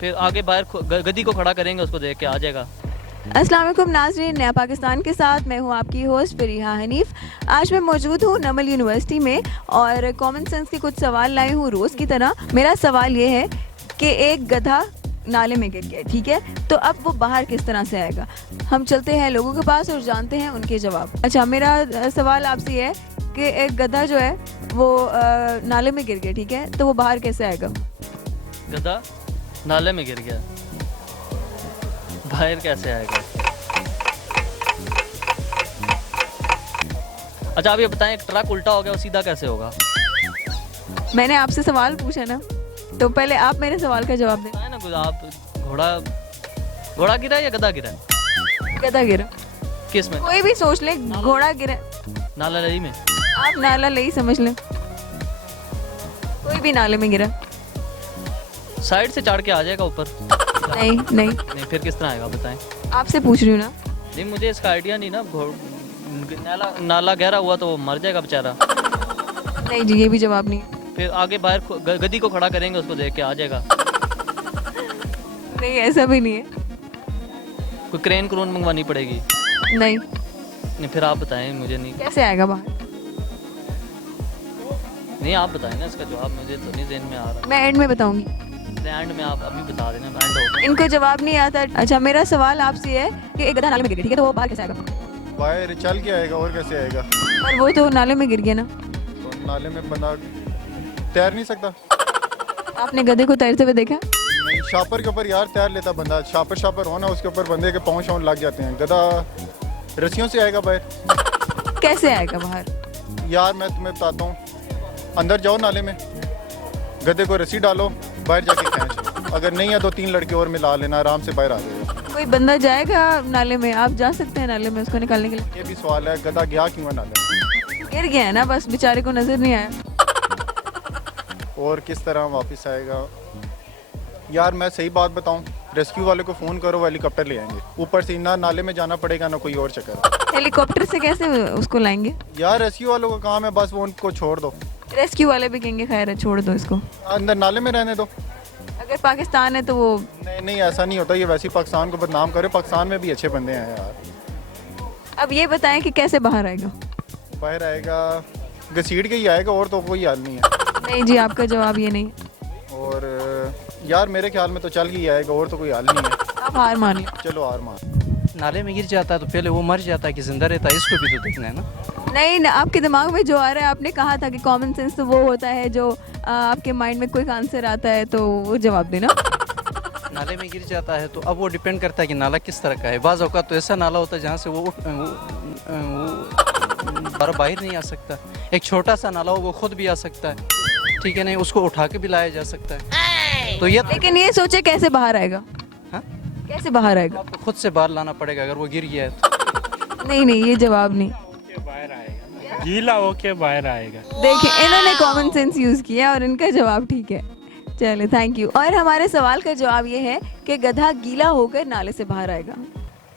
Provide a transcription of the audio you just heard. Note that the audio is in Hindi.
फिर आगे बाहर गधी को खड़ा करेंगे, उसको देख के आ जाएगा। अस्सलाम वालेकुम नाज़रीन, नया पाकिस्तान के साथ मैं हूं आपकी होस्ट फरीहा हनीफ। आज मैं मौजूद हूं नमल यूनिवर्सिटी में और कॉमन सेंस के कुछ सवाल लाई हूं रोज़ की तरह। मेरा सवाल ये है कि एक गधा नाले में गिर गया, ठीक है, तो अब वो बाहर किस तरह से आएगा? हम चलते हैं लोगों के पास और जानते हैं उनके जवाब। अच्छा, मेरा सवाल आपसे ये है कि एक गधा जो है वो नाले में गिर गया, ठीक है, तो वो बाहर कैसे आएगा? गधा नाले में गिर गया, बाहर कैसे आएगा? अच्छा आप ये बताएं, एक ट्रक उल्टा हो गया, वो सीधा कैसे होगा? मैंने आपसे सवाल पूछा ना, तो पहले आप मेरे सवाल का जवाब दें। बताएं ना कुछ आप। घोड़ा गिरा या गधा गिरा? गधा गिरा। किस में? कोई भी सोच ले, घोड़ा गिरा। नाला नदी में? आप नाला ले ही समझ लें, कोई भी नाले में गिरा। साइड से चढ़ के आ जाएगा ऊपर? नहीं नहीं, नहीं, फिर किस तरह आएगा बताएं? आपसे पूछ रही हूँ ना। नहीं, मुझे इसका आइडिया नहीं ना। नाला गहरा हुआ तो वो मर जाएगा बेचारा। नहीं जी, ये भी जवाब नहीं है। फिर आगे बाहर गधी को खड़ा करेंगे, उसको देख के आ जाएगा। नहीं, ऐसा भी नहीं है। कोई क्रेन मंगवानी पड़ेगी? नहीं। नहीं, फिर आप बताएं, मुझे नहीं। कैसे आएगा बाहर? नहीं, आप बताएं ना इसका जवाब, मुझे तो नहीं ज़हन में आ रहा। मैं एंड में बताऊंगी। एंड में आप अभी बता देना, एंड हो। इनको जवाब नहीं आता। अच्छा, मेरा सवाल आपसे है कि एक गधा नाले में गिर गया, ठीक है, तो वो बाहर कैसे आएगा? बाहर चल के आएगा, और कैसे आएगा? और वो तो नाले में गिर गया ना। तो नाले में बंदा तैर नहीं सकता। आपने गधे को तैरते हुए देखा? नहीं, शापर के ऊपर यार तैर लेता बंदा। शापर हो ना, उसके ऊपर बंदे के पाँव शाँव लग जाते हैं। गधा रस्सियों से आएगा बाहर। कैसे आएगा बाहर? यार मैं तुम्हें बताता हूँ, अंदर जाओ नाले में, गधे को रस्सी डालो, बाहर जाके खींच। अगर नहीं है तो 3 लड़के और मिला लेना, आराम से बाहर आ जाएगा। कोई बंदा जाएगा नाले में? आप जा सकते हैं नाले में उसको निकालने के लिए? ये भी सवाल है, गधा गया क्यों है नाले में? गिर गया है ना, बस बेचारे को नजर नहीं आया। और किस तरह वापस आएगा? यार मैं सही बात बताऊं, रेस्क्यू वाले को फ़ोन करो, वो हेलीकॉप्टर ले आएंगे। ऊपर से ना नाले में जाना पड़ेगा ना कोई और चक्कर। हेलीकॉप्टर से कैसे उसको लाएंगे? यार रेस्क्यू वालों का काम है, बस वो उनको छोड़ दो। रेस्क्यू वाले भी कहेंगे खैर है, छोड़ दो इसको। अंदर नाले में रहने दो। अगर पाकिस्तान है तो वो नहीं नहीं, ऐसा नहीं होता। ये वैसे ही पाकिस्तान को बदनाम करे। पाकिस्तान में भी अच्छे बंदे हैं यार। अब ये बताएं कि कैसे बाहर आएगा? बाहर आएगा घसीट के ही आएगा, और तो कोई हल नहीं है। नहीं जी, आपका जवाब ये नहीं। और यार मेरे ख्याल में तो चल के ही आएगा, और तो कोई हल नहीं है। आप हार मान लो। चलो हार मान। नाले में गिर जाता है तो पहले वो मर जाता है कि जिंदा रहता है, इसको भी तो देखना है ना। नहीं ना, आपके दिमाग में जो आ रहा है, आपने कहा था कि कॉमन सेंस तो वो होता है जो आपके माइंड में कोई आंसर आता है तो वो जवाब देना। नाले में गिर जाता है तो अब वो डिपेंड करता है कि नाला किस तरह का है। बाज़ औक़ात तो ऐसा नाला होता है जहाँ से वो बाहर नहीं आ सकता। एक छोटा सा नाला हो वो खुद भी आ सकता है, ठीक है, नहीं उसको उठा के भी लाया जा सकता है। तो ये लेकिन ये सोचे कैसे बाहर आएगा? हाँ? कैसे बाहर आएगा? आपको खुद से बाहर लाना पड़ेगा अगर वो गिर गया है तो। नहीं नहीं, ये जवाब नहीं। बाहर आएगा, गीला होके बाहर आएगा। देखिए, इन्होंने कॉमन सेंस यूज किया और इनका जवाब ठीक है। चले, थैंक यू। और हमारे सवाल का जवाब ये है कि गधा गीला होकर नाले से बाहर आएगा।